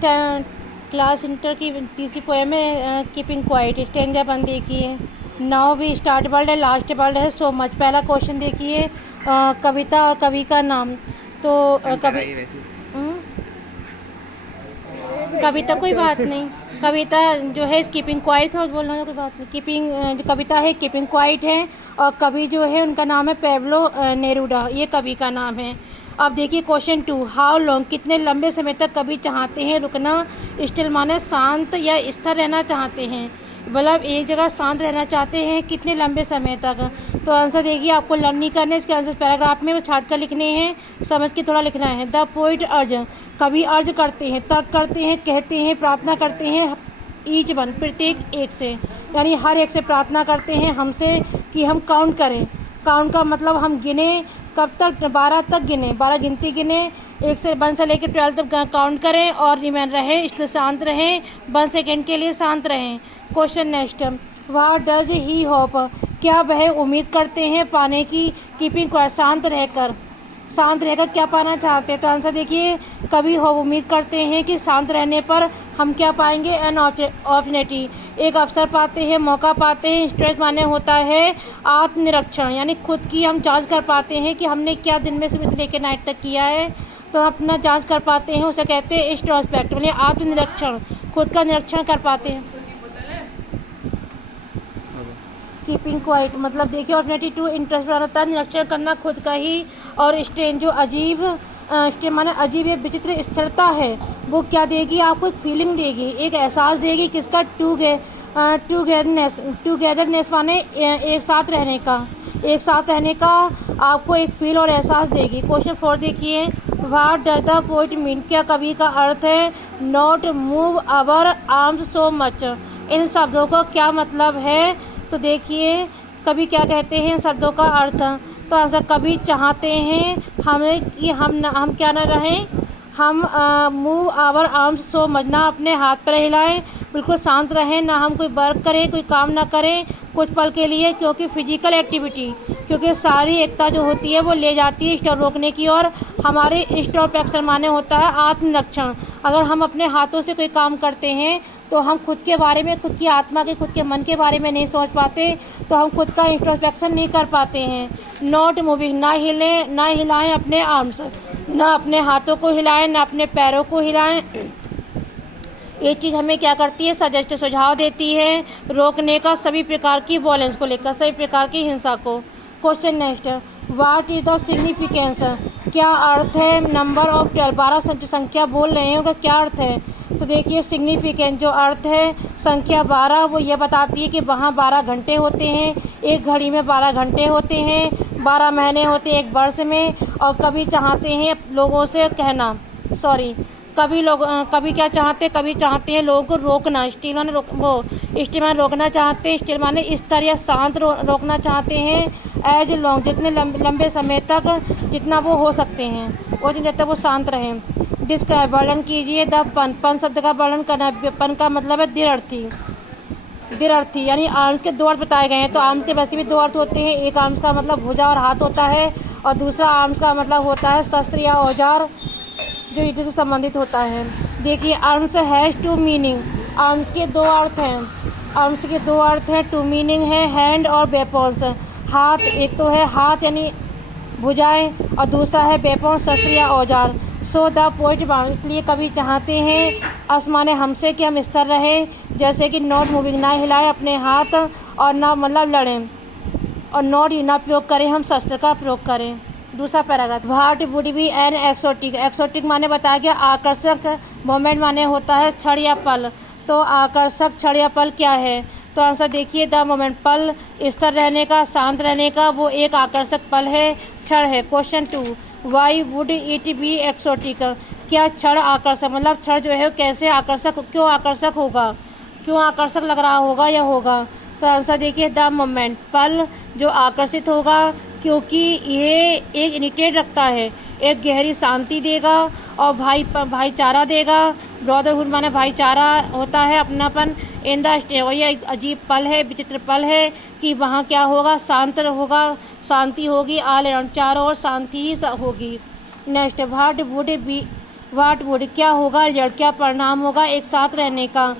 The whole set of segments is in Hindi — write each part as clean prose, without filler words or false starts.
क्लास इंटर की तीसरी पोएम है कीपिंग क्वाइट। स्टेंजा बन देखिए। नाउ वी स्टार्ट वर्ल्ड है, लास्ट वर्ल्ड है, सो मच। पहला क्वेश्चन देखिए कविता और कवि का नाम। तो कवि हम्म, कविता कोई बात नहीं। कविता जो है कीपिंग क्वाइट है, बोलना है कोई बात नहीं। कीपिंग जो कविता है कीपिंग क्वाइट है, और कवि जो है उनका नाम है पेब्लो नेरूडा, ये कवि का नाम है। अब देखिए क्वेश्चन 2, हाउ लॉन्ग, कितने लंबे समय तक कवि चाहते हैं रुकना। स्टिल माने शांत या स्थिर रहना चाहते हैं, मतलब एक जगह शांत रहना चाहते हैं कितने लंबे समय तक। तो आंसर देखिए, आपको लर्न नहीं करने, इसके आंसर पैराग्राफ में छाट कर लिखने हैं, समझ के थोड़ा लिखना है। द पोइट अर्ज, कवि अर्ज करते हैं, तर्क करते हैं, कहते हैं, प्रार्थना करते हैं। ईच वन, प्रत्येक एक से, यानी हर एक से प्रार्थना करते हैं हमसे कि हम काउंट करें। काउंट का मतलब हम गिने, कब तक, 12 तक गिने, 12 गिनती गिने, 1 से लेकर 12 तक काउंट करें और रिमेन रहें, इसलिए शांत रहें, 1 सेकेंड के लिए शांत रहें। Question next, what does he hope, क्या वह उम्मीद करते हैं पाने की। कीपिंग शांत रहकर, शांत रहकर क्या पाना चाहते हैं। तो आंसर देखिए, कभी हो उम्मीद करते हैं कि शांत रहने पर हम क्या पाएंगे, एन अपॉर्चुनिटी, एक अवसर पाते हैं, मौका पाते हैं। स्ट्रेस माने होता है आत्मनिरीक्षण, यानी खुद की हम जांच कर पाते हैं कि हमने क्या दिन में सुबह से लेकर नाइट तक किया है, तो हम अपना जांच कर पाते हैं, उसे कहते हैं इंट्रोस्पेक्ट, यानी आत्मनिरीक्षण, खुद का निरीक्षण कर पाते हैं। कीपिंग क्वाइट मतलब देखिए, ऑर्डिनेटी टू इंटरेस्ट होता है निरीक्षण करना खुद का ही। और स्टेन जो अजीब, स्टेन माने अजीब एक विचित्र स्थिरता है, वो क्या देगी आपको, एक फीलिंग देगी, एक एहसास देगी, किसका, टूगेदरनेस माने एक साथ रहने का, एक साथ रहने का आपको एक फील और एहसास देगी। क्वेश्चन 4 देखिए, what does the poet mean, क्या कवि का अर्थ है not move our arms so much, इन शब्दों का क्या मतलब है। तो देखिए कवि क्या कहते हैं शब्दों का अर्थ। तो आंसर, कवि चाहते हैं हमें कि हम क्या ना रहें, हम move our arms so much, ना अपने हाथ पर हिलाएं, बिल्कुल शांत रहें, ना हम कोई वर्क करें, कोई काम ना करें कुछ पल के लिए, क्योंकि फिजिकल एक्टिविटी, क्योंकि सारी एकता जो होती है वो ले जाती है स्टॉप रोकने की ओर। हमारे स्टॉप एक्शन माने होता है आत्मनिरीक्षण। अगर हम अपने हाथों से कोई काम करते हैं तो हम खुद के बारे में, खुद की आत्मा के, खुद के मन के बारे में नहीं सोच पाते, तो हम खुद का इंट्रोस्पेक्शन नहीं कर पाते हैं। नॉट मूविंग, ना हिलें, ना हिलाएं अपने आर्म्स, ना अपने हाथों को हिलाएं, ना अपने पैरों को हिलाएं। ये चीज़ हमें क्या करती है, सजेस्ट, सुझाव देती है रोकने का सभी प्रकार की वॉयलेंस को लेकर, सभी प्रकार की हिंसा को। Question next, what is the significance, क्या अर्थ है नंबर ऑफ 12, 12 जो संख्या बोल रहे हैं उसका क्या अर्थ है। तो देखिए सिग्निफिकेंट जो अर्थ है संख्या 12, वो ये बताती है कि वहाँ 12 घंटे होते हैं, एक घड़ी में 12 घंटे होते हैं, 12 महीने होते हैं एक वर्ष में। और कभी चाहते हैं लोगों से कहना, सॉरी, कभी क्या चाहते, कभी चाहते हैं लोगों को रोकना, स्टील माने स्टील माने रोकना चाहते हैं, स्टील माने इस तरह शांत रोकना चाहते हैं। एज लॉन्ग, जितने लंबे समय तक जितना वो हो सकते हैं, वो जितने तक वो शांत रहें। डिस्क्राइब, वर्णन कीजिए द पन, पन शब्द का वर्णन करना। पन का मतलब है दिरअर्थी, दिरअर्थी यानी आर्म्स के 2 अर्थ बताए गए हैं। तो आर्म्स के वैसे भी 2 अर्थ होते हैं, एक आर्म्स का मतलब भुजा और हाथ होता है, और दूसरा आर्म्स का मतलब होता है शस्त्र या औजार जो युद्ध से संबंधित होता है। देखिए आर्म्स हैज़ 2 मीनिंग, आर्म्स के 2 अर्थ हैं, आर्म्स के 2 अर्थ हैं, 2 मीनिंग है हैंड और वेपन्स। हाथ, एक तो है हाथ यानी भुजाएं, और दूसरा है वेपन, शस्त्र या औजार। सो द पोइट, इसलिए कभी चाहते हैं आसमाने हमसे कि हम स्थिर रहें, जैसे कि नॉट मूविंग, ना हिलाएं अपने हाथ, और ना मतलब लड़ें, और नॉट ना प्रयोग करें, हम शस्त्र का प्रयोग करें। दूसरा paragraph, what would be an exotic, exotic माने बताया गया आकर्षक, मोमेंट माने होता है क्षण या पल। तो आकर्षक क्षण या पल क्या है। तो आंसर देखिए, द मोमेंट, पल, स्थिर रहने का, शांत रहने का, वो एक आकर्षक पल है, क्षण है। Question 2, why would it be exotic, क्या क्षण आकर्षक, मतलब क्षण जो है कैसे आकर्षक, क्यों आकर्षक होगा, क्यों आकर्षक लग रहा होगा या होगा। तो आंसर देखिए, द मोमेंट, पल जो आकर्षित होगा, क्योंकि ये एक इनिटेट रखता है, एक गहरी शांति देगा और भाईचारा देगा। ब्रदरहुड माने भाईचारा होता है, अपनापन। इन द स्टे, वही एक अजीब पल है, विचित्र पल है कि वहाँ क्या होगा, शांत होगा, शांति होगी, ऑल अराउंड चारों ओर शांति ही होगी। नेक्स्ट, व्हाट वुड क्या होगा, रिजल्ट क्या परिणाम होगा एक साथ रहने का,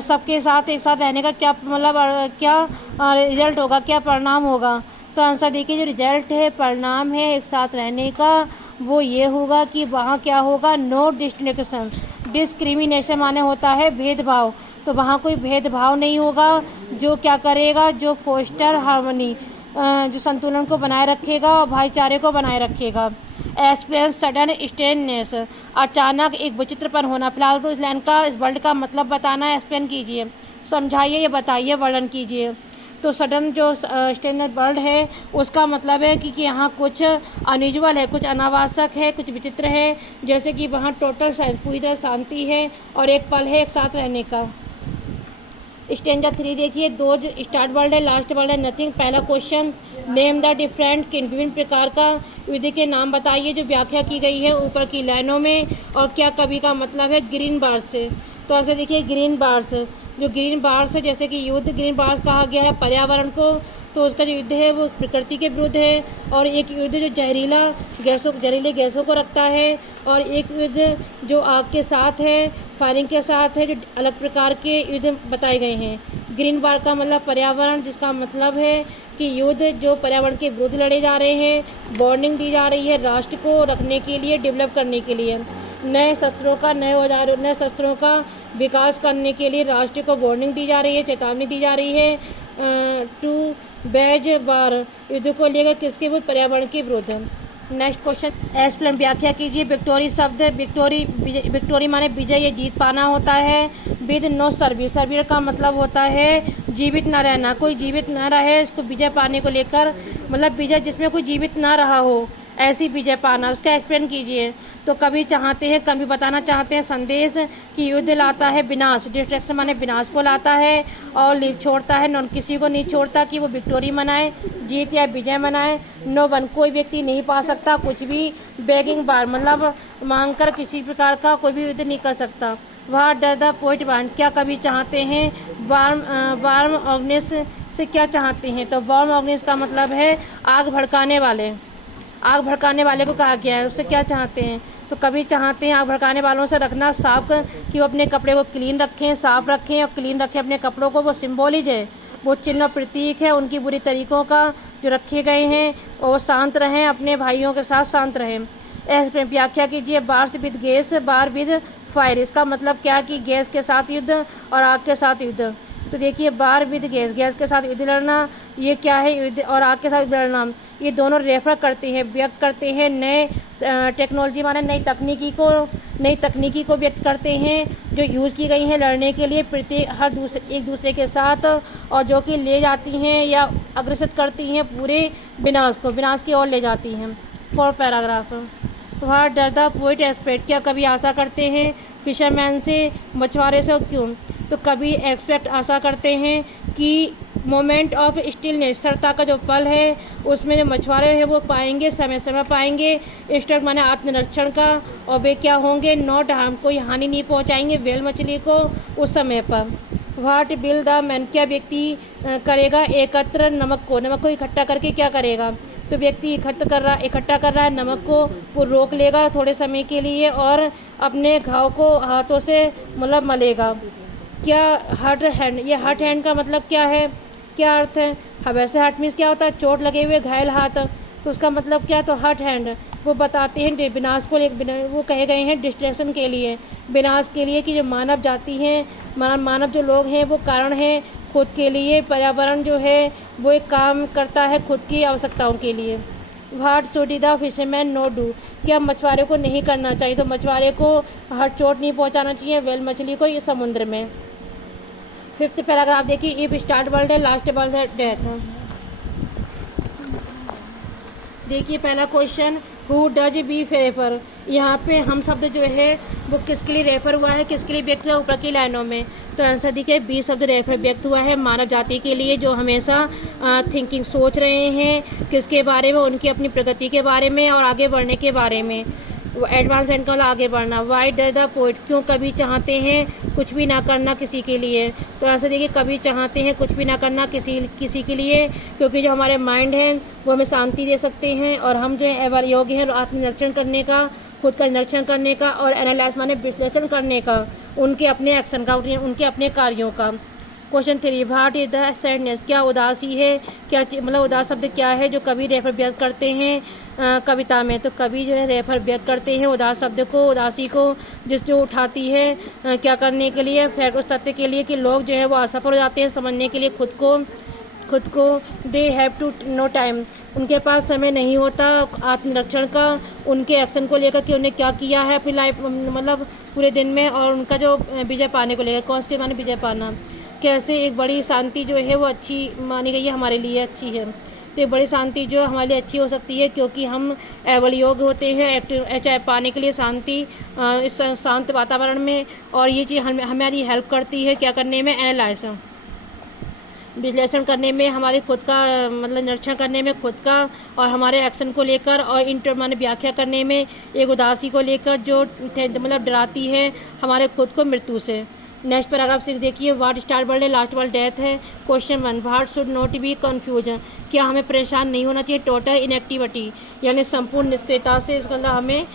सबके साथ एक साथ रहने का क्या मतलब क्या रिजल्ट होगा, क्या परिणाम होगा। तो आंसर देखिए, जो रिजल्ट है, परिणाम है एक साथ रहने का, वो ये होगा कि वहाँ क्या होगा, नो डिस्क्रिमिनेशन। डिस्क्रिमिनेशन माने होता है भेदभाव, तो वहाँ कोई भेदभाव नहीं होगा। जो क्या करेगा, जो फोस्टर हार्मनी, जो संतुलन को बनाए रखेगा और भाईचारे को बनाए रखेगा। एक्सपीरियंस सडन स्टेननेस, अचानक एक विचित्रपन होना। फिलहाल तो इस लाइन का, इस वर्ड का मतलब बताना है, एक्सप्लेन कीजिए, समझाइए या बताइए, वर्णन कीजिए। तो सडन जो स्टेननेस वर्ड है उसका मतलब है कि यहाँ कुछ अनयूजुअल है, कुछ अनावश्यक है, कुछ विचित्र है। जैसे कि वहाँ टोटल पूरी तरह शांति है और एक पल है एक साथ रहने का। स्टेंजा 3 देखिए, दो जो स्टार्ट वर्ड है, लास्ट वर्ड है नथिंग। पहला क्वेश्चन, नेम द डिफरेंट, विभिन्न प्रकार का युद्ध के नाम बताइए जो व्याख्या की गई है ऊपर की लाइनों में, और क्या कवि का मतलब है ग्रीन बार्स से। तो आंसर देखिए ग्रीन बार्स, जो ग्रीन बार्स है, जैसे कि युद्ध ग्रीन बार्स कहा गया है पर्यावरण को, तो उसका जो युद्ध है वो प्रकृति के विरुद्ध है। और एक युद्ध जो जहरीले गैसों को रखता है, और एक युद्ध जो आग के साथ है, फायरिंग के साथ है, जो अलग प्रकार के युद्ध बताए गए हैं। ग्रीन बार का मतलब पर्यावरण, जिसका मतलब है कि युद्ध जो पर्यावरण के विरुद्ध लड़े जा रहे हैं। वार्निंग दी जा रही है राष्ट्र को रखने के लिए, डेवलप करने के लिए, नए शस्त्रों का, नए शस्त्रों का विकास करने के लिए राष्ट्र को वार्निंग दी जा रही है, चेतावनी दी जा रही है। टू बेज बार, युद्ध को लेकर किसके विरुद्ध, पर्यावरण के विरुद्ध। नेक्स्ट क्वेश्चन, एक्सप्लेन, व्याख्या कीजिए। विक्टोरी शब्द, विक्टोरी माने विजय, ये जीत पाना होता है। विद नो सर्विस, सर्विस का मतलब होता है जीवित न रहना, कोई जीवित न रहे, इसको विजय पाने को लेकर, मतलब विजय जिसमें कोई जीवित ना रहा हो, ऐसी विजय पाना, उसका एक्सप्लेन कीजिए। तो कभी चाहते हैं, कभी बताना चाहते हैं संदेश कि युद्ध लाता है विनाश, डिस्ट्रैक्शन माने विनाश को लाता है, और लीव छोड़ता है, नॉन किसी को नहीं छोड़ता कि वो विक्टोरी मनाए, जीत या विजय मनाए। नो वन, कोई व्यक्ति नहीं पा सकता कुछ भी। बेगिंग बार मतलब मांग कर किसी प्रकार का कोई भी युद्ध नहीं कर सकता। What does the poet want, क्या कभी चाहते हैं। वार्म ऑर्गेनिस से क्या चाहते हैं, तो वार्म ऑर्गेनिस का मतलब है आग भड़काने वाले, आग भड़काने वाले को कहा गया है, उससे क्या चाहते हैं। तो कभी चाहते हैं आग भड़काने वालों से रखना साफ, कि वो अपने कपड़े को क्लीन रखें, साफ रखें और क्लीन रखें अपने कपड़ों को, वो सिम्बोलिज है, वो चिन्ह और प्रतीक है उनकी बुरी तरीकों का जो रखे गए हैं, और शांत रहें, अपने भाइयों के साथ शांत रहें। व्याख्या कीजिए। Bars with gas, bar with fire, इसका मतलब क्या कि गैस के साथ युद्ध और आग के साथ युद्ध। तो देखिए बार विद गैस, गैस के साथ युद्ध लड़ना, ये क्या है, युद्ध और आग के साथ युद्ध लड़ना, ये दोनों रेफर करते हैं, व्यक्त करते हैं नए टेक्नोलॉजी माने नई तकनीकी को व्यक्त करते हैं जो यूज़ की गई हैं लड़ने के लिए एक दूसरे के साथ, और जो कि ले जाती हैं या अग्रसित करती हैं पूरे विनाश की ओर ले जाती हैं। 4 paragraph. What does the poet expect, क्या कभी आशा करते हैं फिशरमैन से, मछुआरे से, क्यों। तो कभी एक्सपेक्ट आशा करते हैं कि मोमेंट ऑफ स्टिलनेस, स्थिरता का जो पल है उसमें जो मछुआरे हैं वो पाएंगे, समय पाएंगे। स्टक माने आत्मनिरीक्षण का, और वे क्या होंगे, नॉट हार्म, कोई हानि नहीं पहुंचाएंगे व्हेल मछली को उस समय पर। व्हाट विल द मैन, क्या व्यक्ति करेगा एकत्र नमक को इकट्ठा करके क्या करेगा। तो व्यक्ति इकट्ठा कर रहा है नमक को, वो रोक लेगा थोड़े समय के लिए और अपने घाव को हाथों से मतलब मलेगा। क्या हर्ट हैंड, ये हर्ट हैंड का मतलब क्या है, क्या अर्थ है। वैसे हर्ट मीन्स क्या होता है, चोट लगे हुए घायल हाथ, तो उसका मतलब क्या, तो हर्ट हैंड वो बताते हैं विनाश को वो कहे गए हैं डिस्ट्रैक्शन के लिए, विनाश के लिए, कि जो मानव जाति हैं, मानव जो लोग हैं वो कारण हैं खुद के लिए, पर्यावरण जो है वो एक काम करता है खुद की आवश्यकताओं के लिए। What should the fisherman not do, क्या मछुआरे को नहीं करना चाहिए, तो मछुआरे को हर्ट चोट नहीं पहुंचाना चाहिए व्हेल मछली को ये समुद्र में। 5th पैराग्राफ देखिए। इफ स्टार्ट वर्ड है, लास्ट वर्ड है डेथ। देखिए पहला question, who does be refer, यहाँ पे हम शब्द जो है वो किसके लिए रेफर हुआ है, किसके लिए व्यक्त हुआ ऊपर की लाइनों में। तो आंसर देखिए बी शब्द रेफर व्यक्त हुआ है मानव जाति के लिए जो हमेशा थिंकिंग सोच रहे हैं किसके बारे में, उनकी अपनी प्रगति के बारे में और आगे बढ़ने के बारे में। एडवांसमेंट का आगे बढ़ना। वाई डज द पोएट, क्यों कभी चाहते हैं कुछ भी ना करना किसी के लिए। तो आंसर देखिए कभी चाहते हैं कुछ भी ना करना किसी के लिए, क्योंकि जो हमारे माइंड है वो हमें शांति दे सकते हैं और हम जो है एवर योग्य हैं आत्मनिरीक्षण करने का, खुद का निरीक्षण करने का, और एनालाइज माने विश्लेषण करने का उनके अपने एक्शन का, उनके अपने कार्यों का। Question 3, what is the sadness, क्या उदासी है, क्या मतलब उदास शब्द क्या है जो कवि रेफर व्यक्त करते हैं कविता में। तो कवि जो है रेफर व्यक्त करते हैं उदास शब्द को, उदासी को, जो उठाती है क्या करने के लिए, फैक्ट उस तथ्य के लिए कि लोग जो है वो असफल हो जाते हैं समझने के लिए खुद को they have to no time, उनके पास समय नहीं होता आत्मनिरीक्षण का, उनके एक्शन को लेकर कि उन्हें क्या किया है अपनी लाइफ मतलब पूरे दिन में, और उनका जो विजय पाने को लेकर, कौन से माने विजय पाना, कैसे एक बड़ी शांति जो है वो अच्छी मानी गई है, हमारे लिए अच्छी है। तो एक बड़ी शांति जो हमारे लिए अच्छी हो सकती है क्योंकि हम एवल योग्य होते हैं चाहे पाने के लिए शांति इस शांत वातावरण में, और ये चीज़ हमारी हेल्प करती है क्या करने में, एनालाइज विश्लेषण करने में, हमारे खुद का मतलब निरीक्षण करने में खुद का और हमारे एक्शन को लेकर, और इंटर माने व्याख्या करने में एक उदासी को लेकर जो मतलब डराती है हमारे खुद को मृत्यु से। नेक्स्ट पैराग्राफ 6 देखिए, व्हाट स्टार्ट वर्ल्ड है, लास्ट वर्ल्ड डेथ है। Question 1, what should not be confusion, क्या हमें परेशान नहीं होना चाहिए टोटल इनएक्टिविटी यानी संपूर्ण निष्क्रियता से, इसका मतलब हमें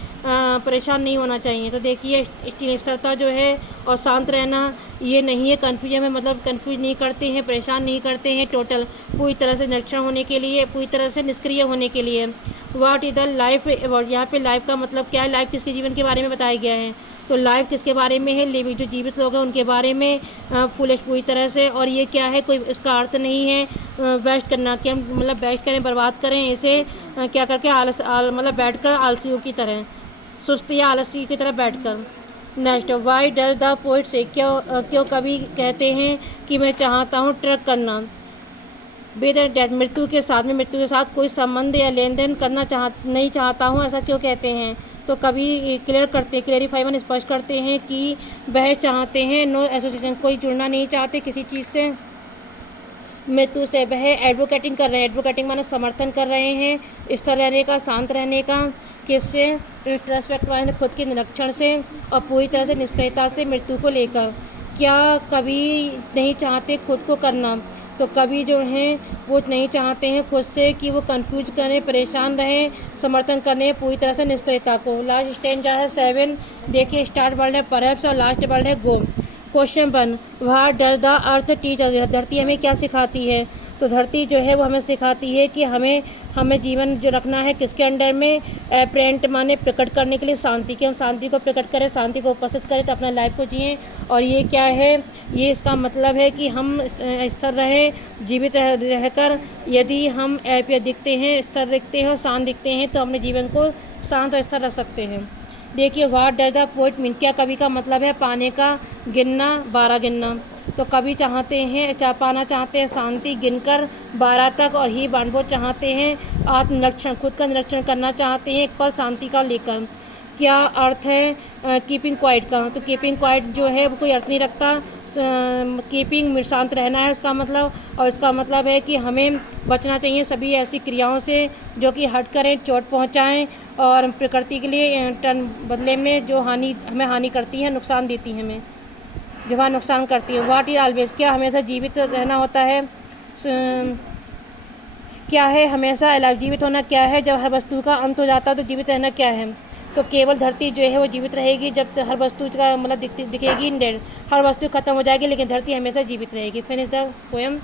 परेशान नहीं होना चाहिए। तो देखिए स्थिरता जो है और शांत रहना ये नहीं है, कन्फ्यूजन में मतलब कन्फ्यूज नहीं करते हैं, परेशान नहीं करते हैं, टोटल पूरी तरह से निरीक्षण होने के लिए, पूरी तरह से निष्क्रिय होने के लिए। व्हाट इज द लाइफ, यहाँ पे लाइफ का मतलब क्या है, लाइफ किसके जीवन के बारे में बताया गया है। तो लाइफ किसके बारे में है, लिविंग जो जीवित लोग हैं उनके बारे में फुलिश पूरी तरह से। और ये क्या है, कोई इसका अर्थ नहीं है वेस्ट करना कि हम मतलब वेस्ट करें, बर्बाद करें इसे क्या करके मतलब बैठकर आलसियों की तरह, सुस्त या आलसी की तरह बैठकर। Next, why does the poet से, क्यों कवि कहते हैं कि मैं चाहता हूँ ट्रक करना विद डेथ, मृत्यु के साथ कोई संबंध या लेन देन करना नहीं चाहता हूँ, ऐसा क्यों कहते हैं। तो कभी क्लेरिफाई में स्पष्ट करते हैं कि वह चाहते हैं नो एसोसिएशन, कोई जुड़ना नहीं चाहते किसी चीज़ से मृत्यु से। वह एडवोकेटिंग कर रहे हैं, एडवोकेटिंग माने समर्थन कर रहे हैं स्थिर रहने का, शांत रहने का, किससे, इंट्रोस्पेक्ट माने खुद के निरीक्षण से और पूरी तरह से निष्क्रियता से मृत्यु को लेकर। क्या कभी नहीं चाहते खुद को करना, तो कवि जो हैं वो नहीं चाहते हैं खुद से कि वो कंफ्यूज करें, परेशान रहें, समर्थन करें पूरी तरह से निष्क्रियता को। लास्ट स्टेंजा है 7, देखिए स्टार्ट वर्ड है परहैप्स और लास्ट वर्ड है go. Question 1, what does the earth teach us, धरती हमें क्या सिखाती है। तो धरती जो है वो हमें सिखाती है कि हमें जीवन जो रखना है किसके अंडर में, प्रेजेंट माने प्रकट करने के लिए शांति, कि हम शांति को प्रकट करें, शांति को उपस्थित करें तो अपना लाइफ को जिएं। और ये क्या है, ये इसका मतलब है कि हम स्थिर रहें, जीवित रहकर यदि हम दिखते हैं, स्थिर दिखते हैं और शांत दिखते हैं तो अपने जीवन को शांत और स्थिर रख सकते हैं। देखिए what does the poet mean, क्या कवि का मतलब है पाने का गिनना, 12 गिनना। तो कवि पाना चाहते हैं शांति गिनकर 12 तक, और ही बांधवो चाहते हैं आत्मनिरीक्षण, खुद का निरीक्षण करना चाहते हैं एक पल शांति का लेकर। क्या अर्थ है कीपिंग क्वाइट का, तो कीपिंग क्वाइट जो है वो कोई अर्थ नहीं रखता, कीपिंग शांत रहना है उसका मतलब, और इसका मतलब है कि हमें बचना चाहिए सभी ऐसी क्रियाओं से जो कि हट करें, चोट पहुंचाएं और प्रकृति के लिए बदले में जो हमें हानि करती है, नुकसान देती हैं, हमें जो वहाँ नुकसान करती है। व्हाट इज ऑलवेज, क्या हमेशा जीवित रहना होता है, क्या है हमेशा अलाइव, जीवित होना क्या है, जब हर वस्तु का अंत हो जाता है तो जीवित रहना क्या है। तो केवल धरती जो है वो जीवित रहेगी जब हर वस्तु का मतलब दिखेगी इन डेड, हर वस्तु खत्म हो जाएगी लेकिन धरती हमेशा जीवित रहेगी। Finish the poem.